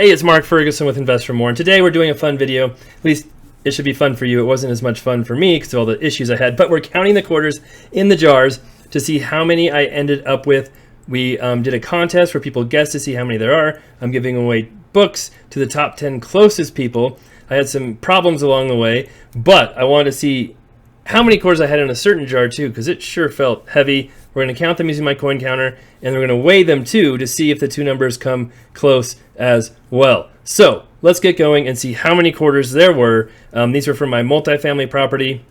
Hey, it's Mark Ferguson with Invest for More, and today we're doing a fun video. At least it should be fun for you. It wasn't as much fun for me because of all the issues I had, but we're counting the quarters in the jars to see how many I ended up with. We did a contest where people guessed to see how many there are. I'm giving away books to the top 10 closest people. I had some problems along the way, but I wanted to see how many quarters I had in a certain jar too, because it sure felt heavy. We're going to count them using my coin counter, and we're going to weigh them too to see if the two numbers come close as well. So let's get going and see how many quarters there were. These were from my multifamily property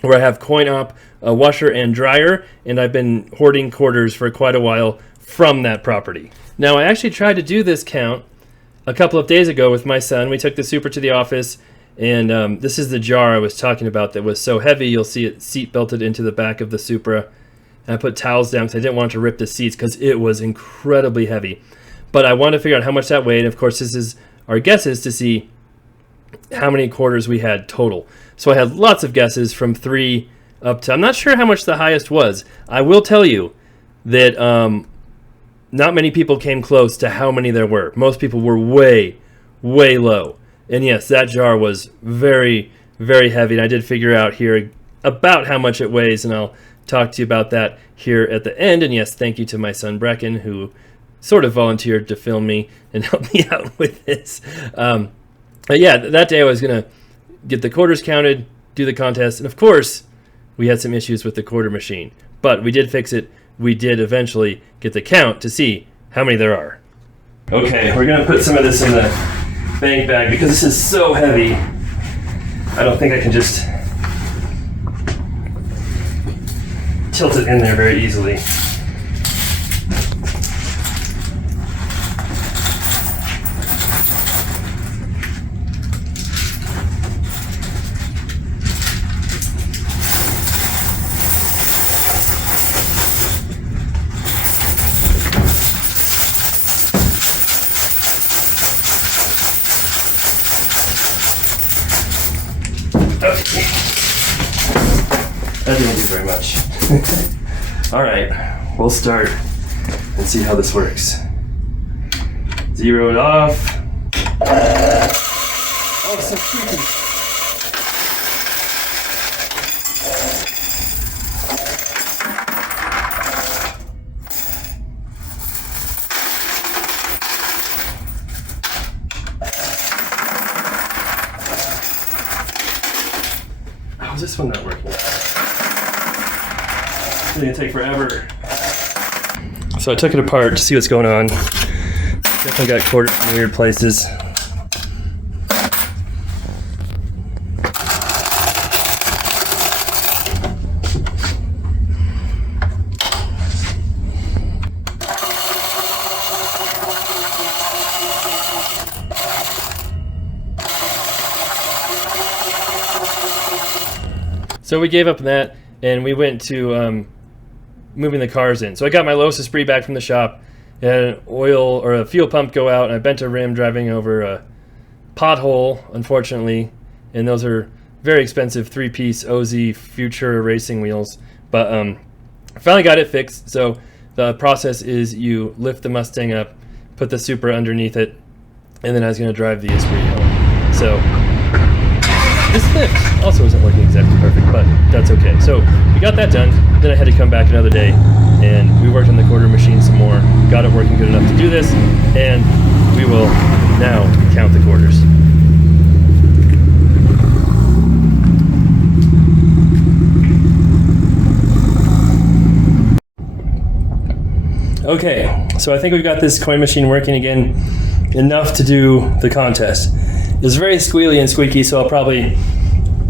where I have coin op, a washer and dryer, and I've been hoarding quarters for quite a while from that property. Now I actually tried to do this count a couple of days ago with my son. We took the Supra to the office, and this is the jar I was talking about that was so heavy. You'll see it seat belted into the back of the Supra. And I put towels down because I didn't want to rip the seats because it was incredibly heavy. But I wanted to figure out how much that weighed. And of course, this is our guesses to see how many quarters we had total. So I had lots of guesses from 3 up to, I'm not sure how much the highest was. I will tell you that not many people came close to how many there were. Most people were way, way low. And yes, that jar was very, very heavy. And I did figure out here about how much it weighs, and I'll talk to you about that here at the end. And yes, thank you to my son Brecken, who sort of volunteered to film me and help me out with this. But yeah, that day I was going to get the quarters counted, do the contest, and of course, we had some issues with the quarter machine. But we did fix it. We did eventually get the count to see how many there are. Okay, we're going to put some of this in the bank bag because this is so heavy. I don't think I can just tilt it in there very easily. Okay. That didn't do very much. All right, we'll start and see how this works. Zero it off. Oh, so freaking. How is this one not working? It's gonna take forever. So I took it apart to see what's going on. Definitely got quarters in weird places. So we gave up on that and we went to moving the cars in. So I got my Lotus Esprit back from the shop. It had an oil or a fuel pump go out, and I bent a rim driving over a pothole, unfortunately. And those are very expensive 3-piece OZ Future racing wheels. But I finally got it fixed. So the process is you lift the Mustang up, put the Supra underneath it, and then I was going to drive the Esprit home. So this lift also isn't working exactly perfect, but that's okay. So we got that done. Then I had to come back another day, and we worked on the quarter machine some more. Got it working good enough to do this, and we will now count the quarters. Okay, so I think we've got this coin machine working again enough to do the contest. It's very squealy and squeaky, so I'll probably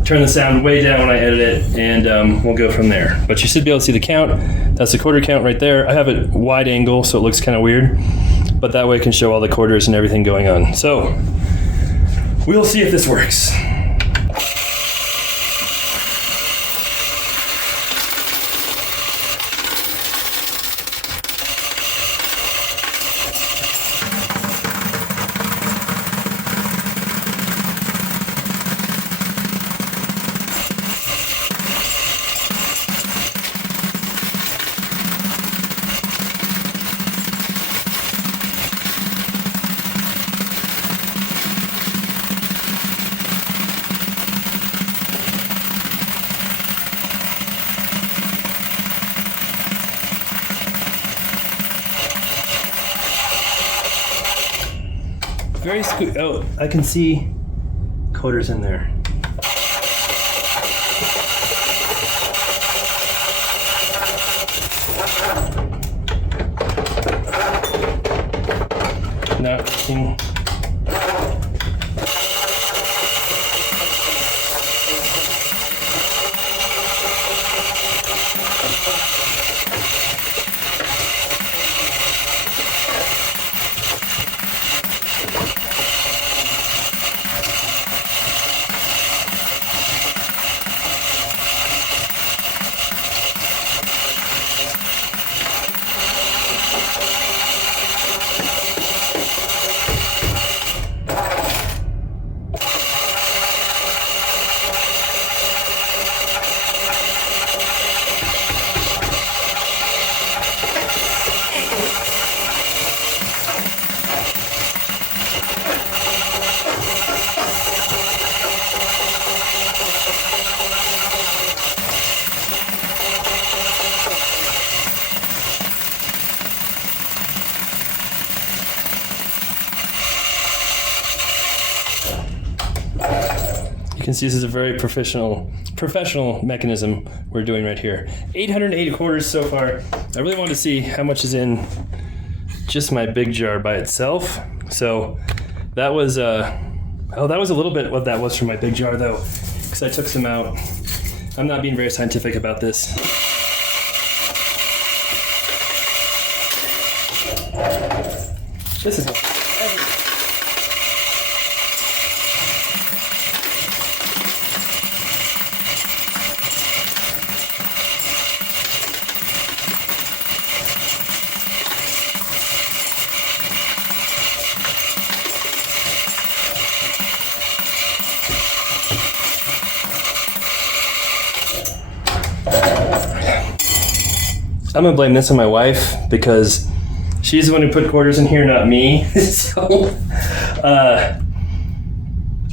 turn the sound way down when I edit it, and we'll go from there. But you should be able to see the count. That's the quarter count right there. I have it wide angle, so it looks kind of weird, but that way I can show all the quarters and everything going on. So we'll see if this works. very oh, I can see quarters in there. Not working. You can see this is a very professional mechanism we're doing right here. 880 quarters so far. I really want to see how much is in just my big jar by itself. So that was that was a little bit what that was from my big jar though, because I took some out. I'm not being very scientific about this. This is I'm gonna blame this on my wife because she's the one who put quarters in here, not me. So I'm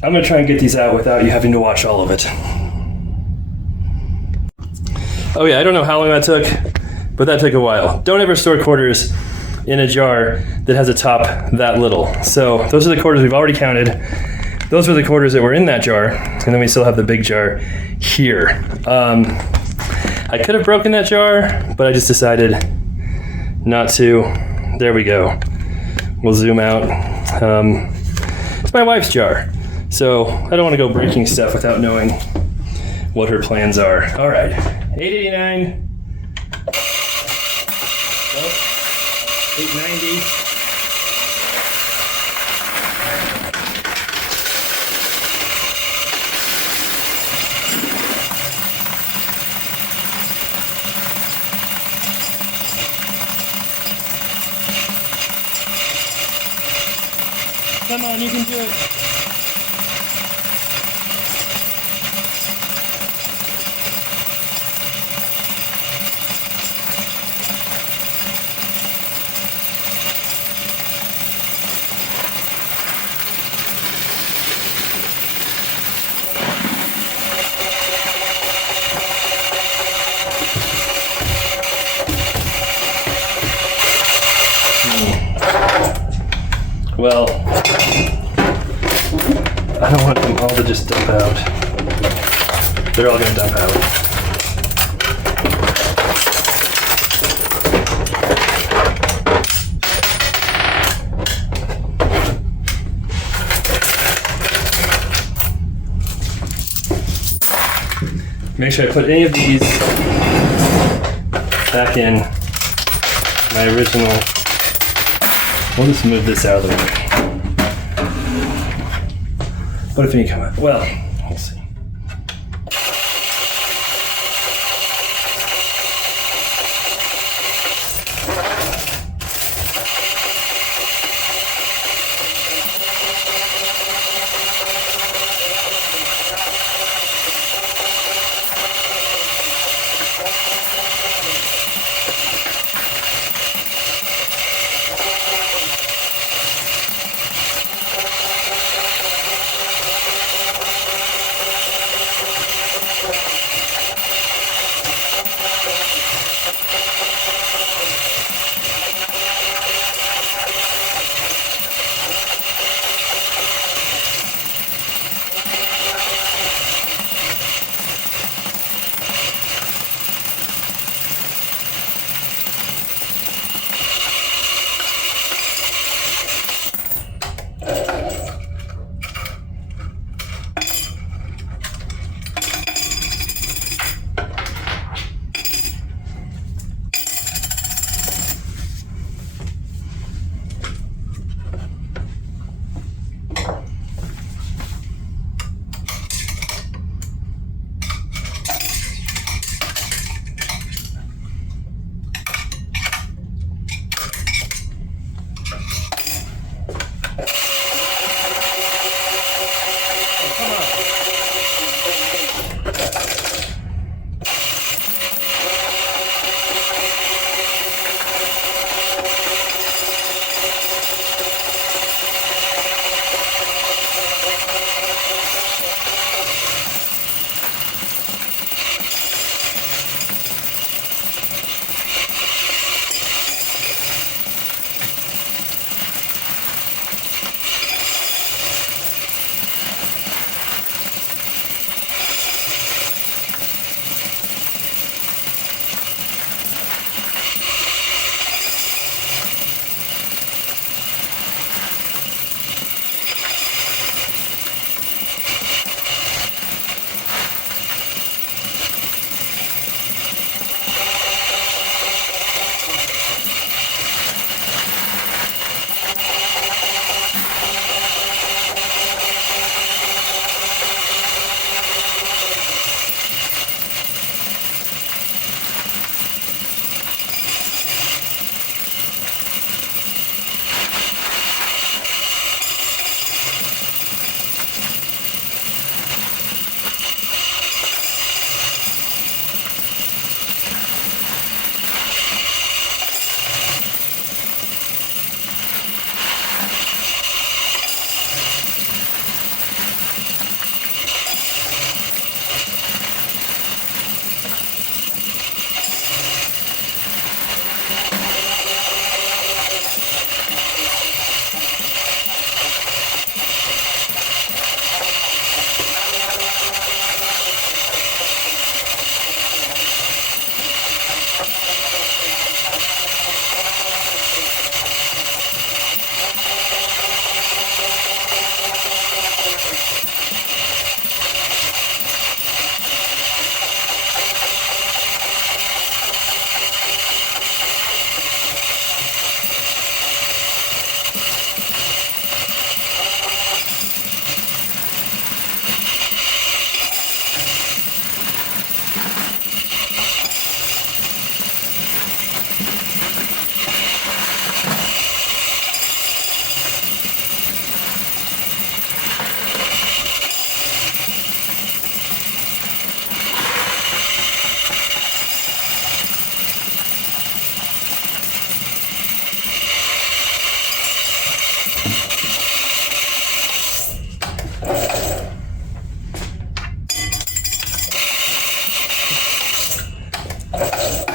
gonna try and get these out without you having to watch all of it. Oh yeah, I don't know how long that took, but that took a while. Don't ever store quarters in a jar that has a top that little. So those are the quarters we've already counted. Those were the quarters that were in that jar, and then we still have the big jar here. I could have broken that jar, but I just decided not to. There we go. We'll zoom out. It's my wife's jar, so I don't want to go breaking stuff without knowing what her plans are. All right, 889. 890. Come on, you can do it. Well, I don't want them all to just dump out. They're all gonna dump out. Make sure I put any of these back in my original. We'll just move this out of the way. What if any come out? Well, we'll see.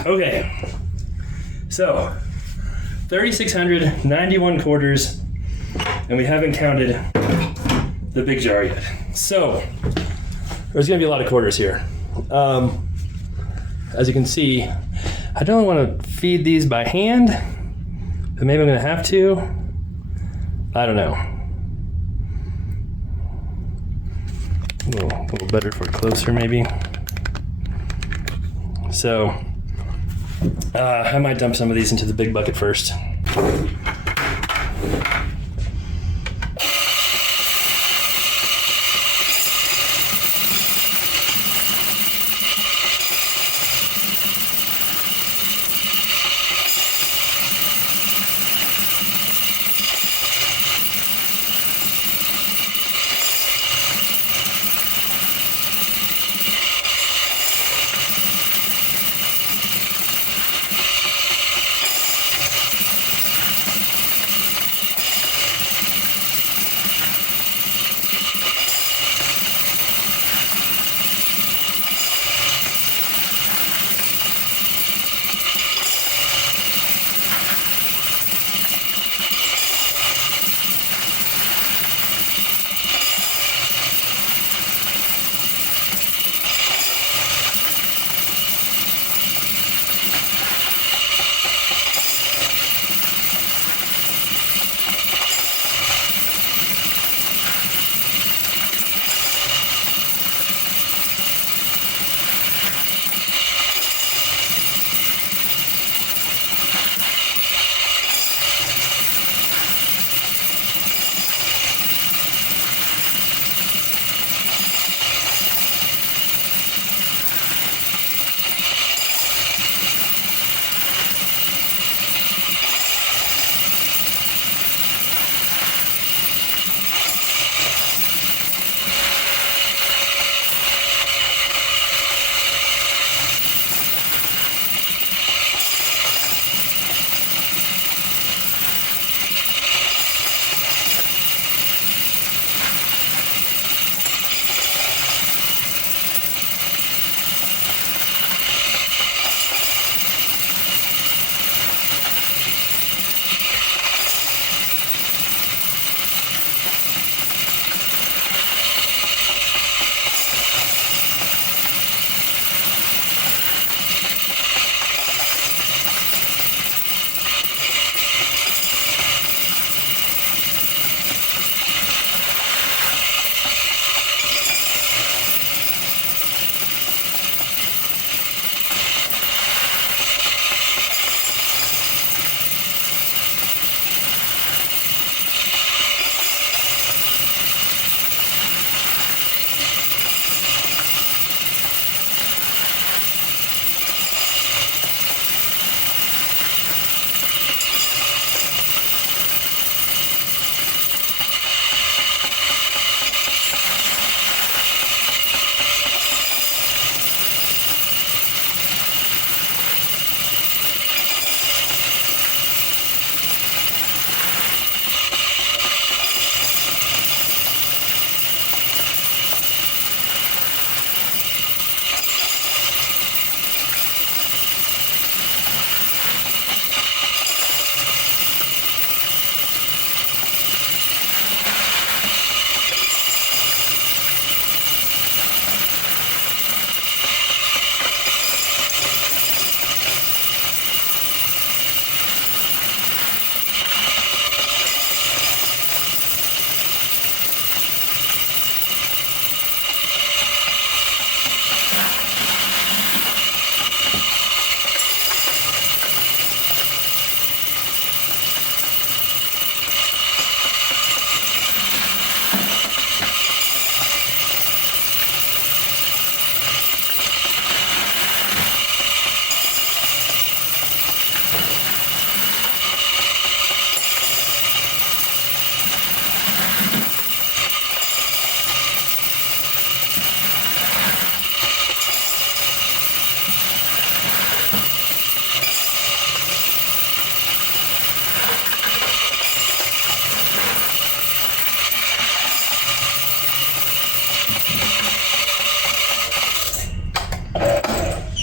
Okay, so 3,691 quarters, and we haven't counted the big jar yet. So there's gonna be a lot of quarters here. As you can see, I don't want to feed these by hand, but maybe I'm gonna have to. I don't know. A little better if we're closer, maybe. So I might dump some of these into the big bucket first.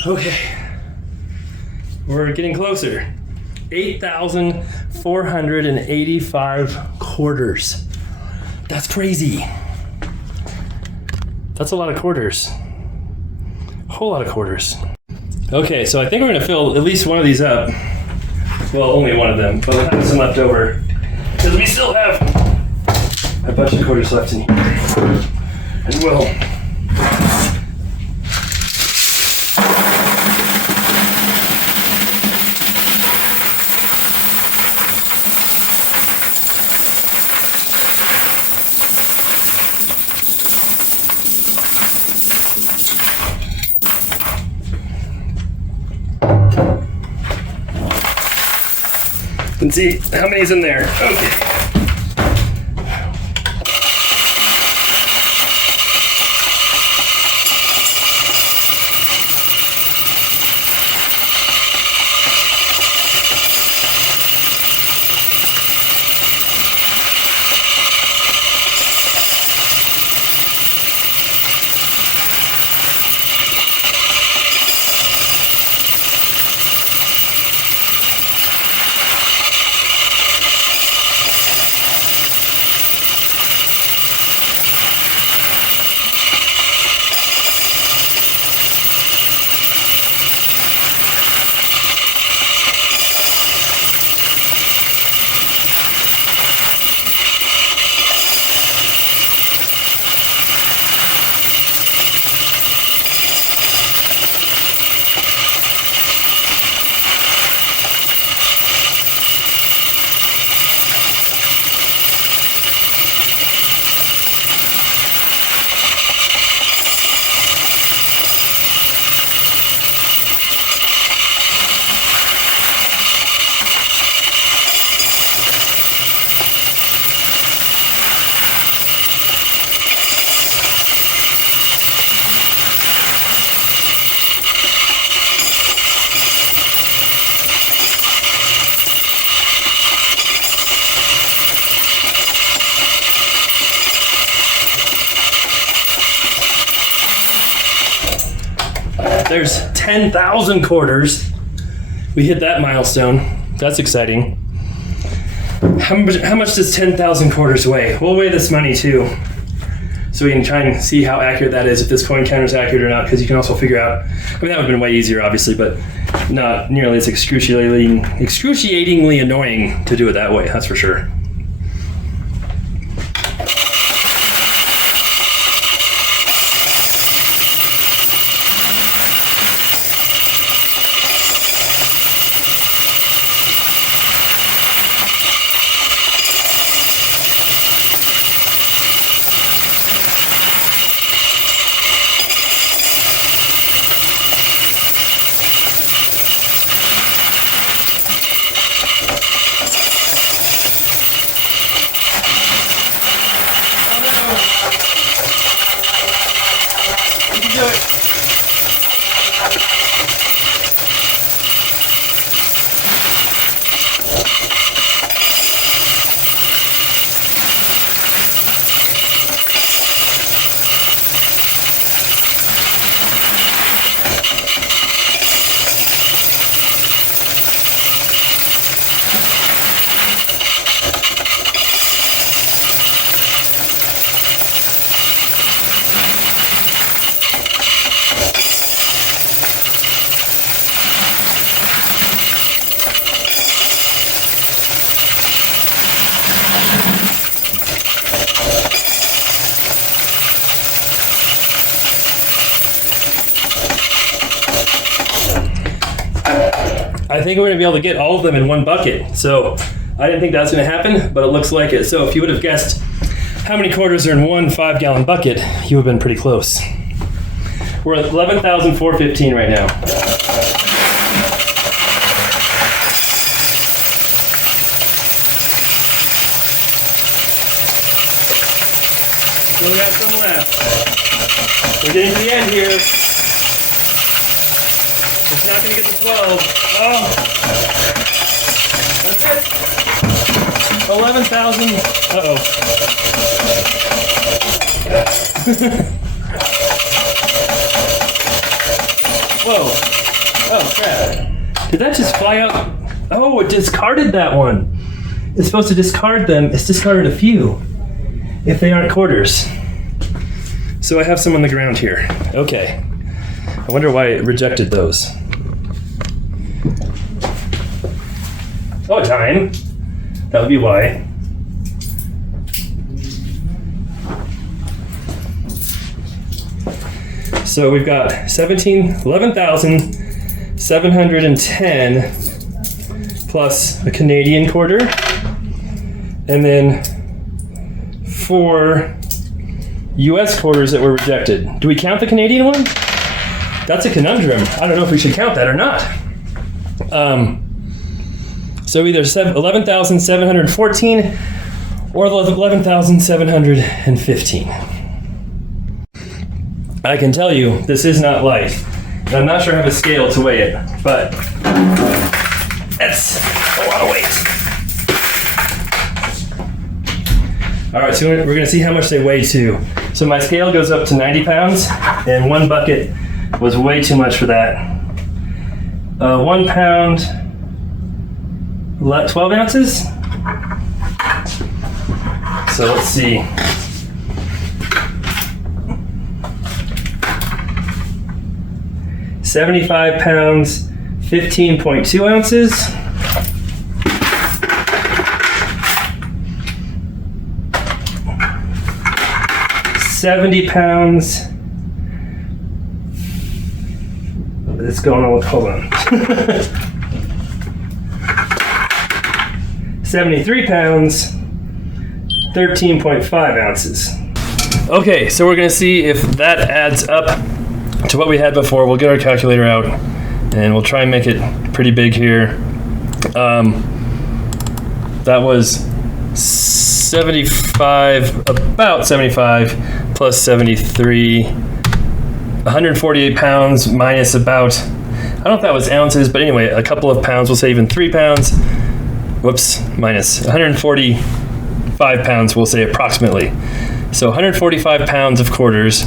Okay. We're getting closer. 8,485 quarters. That's crazy. That's a lot of quarters. A whole lot of quarters. Okay, so I think we're gonna fill at least one of these up. Well, only one of them, but we'll have some left over. Because we still have a bunch of quarters left in here. And we'll and see how many's in there. Okay. There's 10,000 quarters. We hit that milestone. That's exciting. How much does 10,000 quarters weigh? We'll weigh this money too, so we can try and see how accurate that is, if this coin counter is accurate or not, because you can also figure out, I mean, that would have been way easier, obviously, but not nearly as excruciatingly annoying to do it that way, that's for sure. I think we're going to be able to get all of them in one bucket. So I didn't think that was going to happen, but it looks like it. So if you would have guessed how many quarters are in one 5-gallon bucket, you would have been pretty close. We're at 11,415 right now. Still got some left. We're getting to the end here. It's not going to get to 12. Oh, that's it. 11,000. Uh-oh. Whoa. Oh, crap. Did that just fly out? Oh, it discarded that one. It's supposed to discard them. It's discarded a few if they aren't quarters. So I have some on the ground here. Okay. I wonder why it rejected those. Oh, dime. That would be why. So we've got 11,710 plus a Canadian quarter, and then 4 US quarters that were rejected. Do we count the Canadian one? That's a conundrum. I don't know if we should count that or not. So either 11,714 or 11,715. I can tell you, this is not light. And I'm not sure I have a scale to weigh it, but that's a lot of weight. All right, so we're gonna see how much they weigh too. So my scale goes up to 90 pounds, and 1 bucket was way too much for that. 1 pound, 12 ounces? So let's see. $75 pounds, 15.2 ounces. $70 pounds. It's going on. Hold on. 73 pounds, 13.5 ounces. Okay, so we're gonna see if that adds up to what we had before. We'll get our calculator out and we'll try and make it pretty big here. That was 75, about 75 plus 73, 148 pounds minus about, I don't know if that was ounces, but anyway, a couple of pounds, we'll say even 3 pounds. Whoops, minus 145 pounds, we'll say approximately. So 145 pounds of quarters,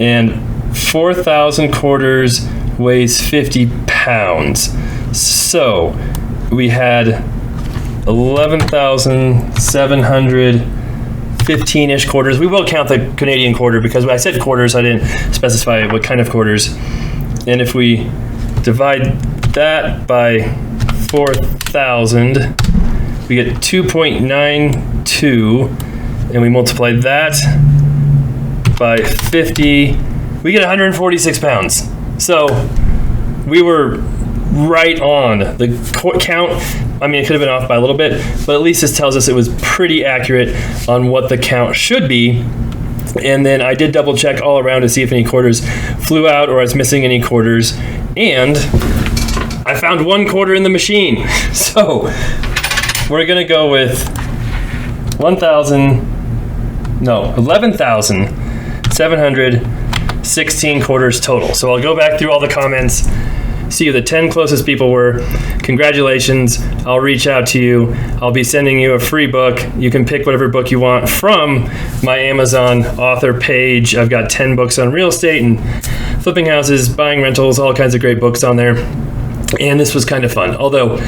and 4,000 quarters weighs 50 pounds. So we had 11,715-ish quarters. We will count the Canadian quarter because when I said quarters, I didn't specify what kind of quarters. And if we divide that by 4,000, we get 2.92, and we multiply that by 50, we get 146 pounds. So we were right on the count. I mean, it could have been off by a little bit, but at least this tells us it was pretty accurate on what the count should be. And then I did double check all around to see if any quarters flew out or I was missing any quarters. And I found 1 quarter in the machine. So we're gonna go with 11,716 quarters total. So I'll go back through all the comments, see who the 10 closest people were. Congratulations. I'll reach out to you. I'll be sending you a free book. You can pick whatever book you want from my Amazon author page. I've got 10 books on real estate and flipping houses, buying rentals, all kinds of great books on there. And this was kind of fun. Although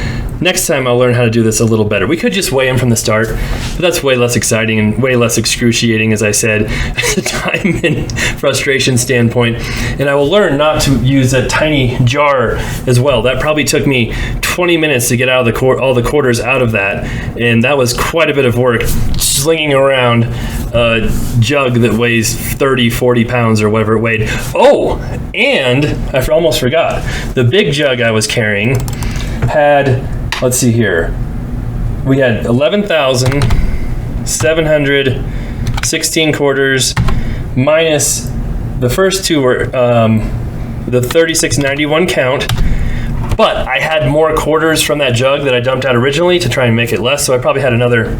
next time I'll learn how to do this a little better. We could just weigh them from the start, but that's way less exciting and way less excruciating, as I said, at the time and frustration standpoint. And I will learn not to use a tiny jar as well. That probably took me 20 minutes to get out of all the quarters out of that. And that was quite a bit of work, slinging around a jug that weighs 30, 40 pounds or whatever it weighed. Oh, and I almost forgot. The big jug I was carrying had, let's see here, we had 11,716 quarters minus the first 2 were the 3691 count. But I had more quarters from that jug that I dumped out originally to try and make it less, so I probably had another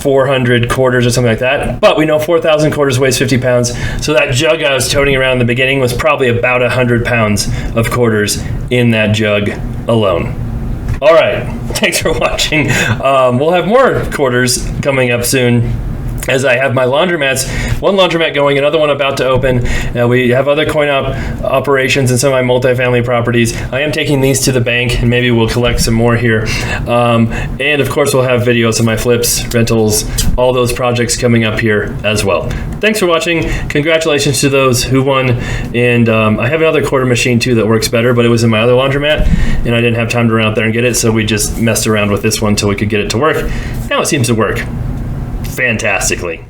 400 quarters or something like that. But we know 4,000 quarters weighs 50 pounds, so that jug I was toting around in the beginning was probably about 100 pounds of quarters in that jug alone. All right, thanks for watching. We'll have more quarters coming up soon. as I have my laundromats, one laundromat going, another one about to open. We have other coin-op operations in some of my multifamily properties. I am taking these to the bank, and maybe we'll collect some more here. And of course, we'll have videos of my flips, rentals, all those projects coming up here as well. Thanks for watching. Congratulations to those who won. And I have another quarter machine too that works better, but it was in my other laundromat, and I didn't have time to run out there and get it, so we just messed around with this one until we could get it to work. Now it seems to work fantastically.